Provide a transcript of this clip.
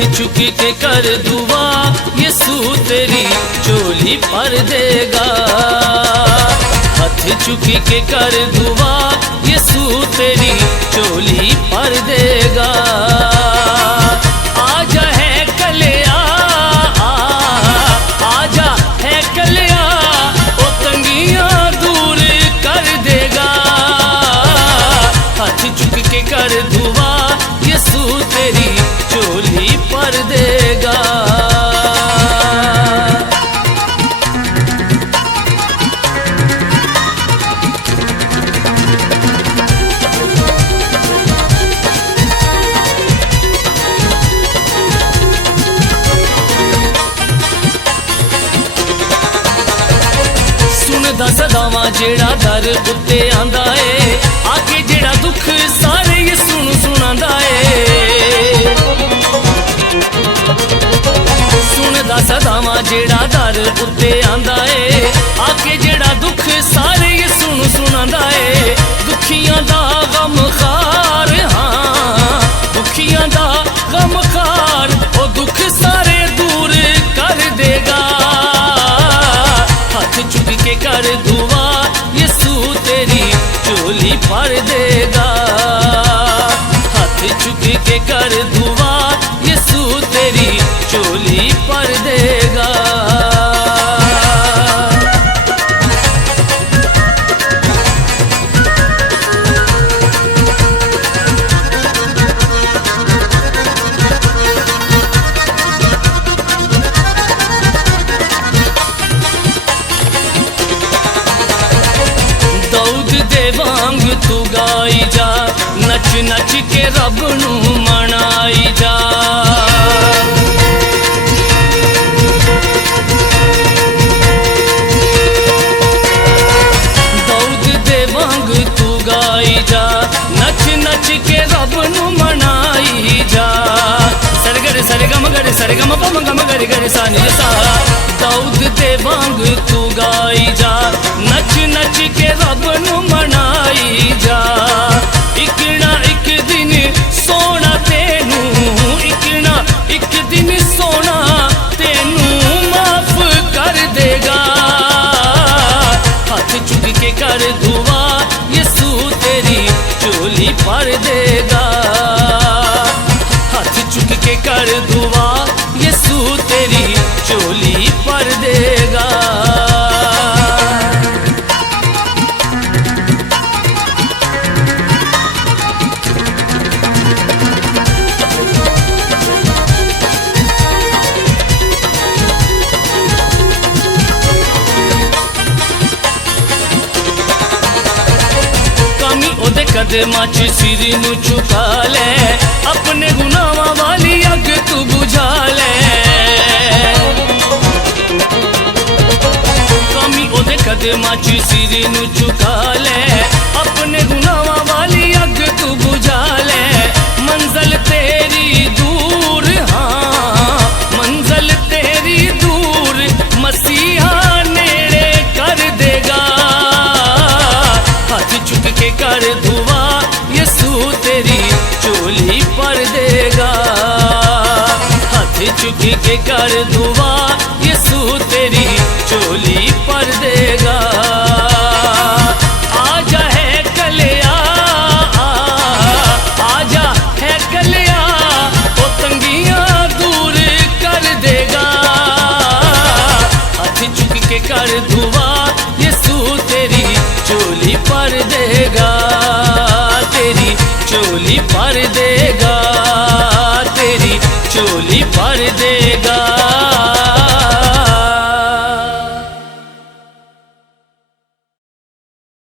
चुक के कर दुआ, यीशु तेरी चोली भर देगा। हाथ चुक के कर दुआ, यीशु तेरी चोली भर देगा। आजा है कलिया, आजा है कलिया, ओ तंगियां दूर कर देगा। हाथ चुक के कर दुआ, यीशु तेरी चोली भर देगा। सुनदा सदावां जेड़ा दर उत्ते आंदा ए, आके जेड़ा दुख सारे यीशु नूं सुणांदा ए। सुनदा सदावां जेड़ा दर उत्ते आंदा ए, आके जेड़ा दुख सारे यीशु नूं सुणांदा ए। दुखियां दा गमखार, हाँ दुखियां दा गमखार, ओ दुख सारे दूर कर देगा। हाथ चुक के कर दुआ, यीशु तेरी चोली भर देगा। हाथ चुक के कर दुआ, यीशु तेरी चोली भर देगा। वांग तू गाई जा, नच नच के रब नू मनाई जा। दाऊद दे वांग तू गाई जा, नच नच के रब नू मनाई जा। सरगड़ सरगम गड़ सरगम पम गम गड़ गड़ सा नि सा। दाऊद दे वांग तू गाई जा, नच नच के रब नू मनाई जा। एक ना एक दिन सोना तेनू, एक ना एक दिन सोना तेनू माफ कर देगा। हाथ चुक के कर दुआ, यीशु तेरी चोली भर देगा। हाथ चुक के कर दुआ, यीशु तेरी चोली भर देगा। कदमां च सिर नू झुका ले, अपने गुनाहां वाली अग तू बुझा ले। कमी ओदे कदमां च सिर नू झुका ले, अपने गुनाहां वाली अग तू बुझा ले। मंजिल तेरी दूर, हाँ मंजिल तेरी दूर, मसीहा नेड़े कर देगा। हाथ चुक के कर दुआ, यीशु तेरी चोली भर देगा। हाथ चुक के कर दुआ, यीशु तेरी चोली भर देगा। आजा है कलिया, आजा है कलिया, ओ तंगियां दूर कर देगा। हाथ चुक के कर दुआ, यीशु तेरी चोली भर देगा। तेरी चोली भर देगा, तेरी चोली भर देगा।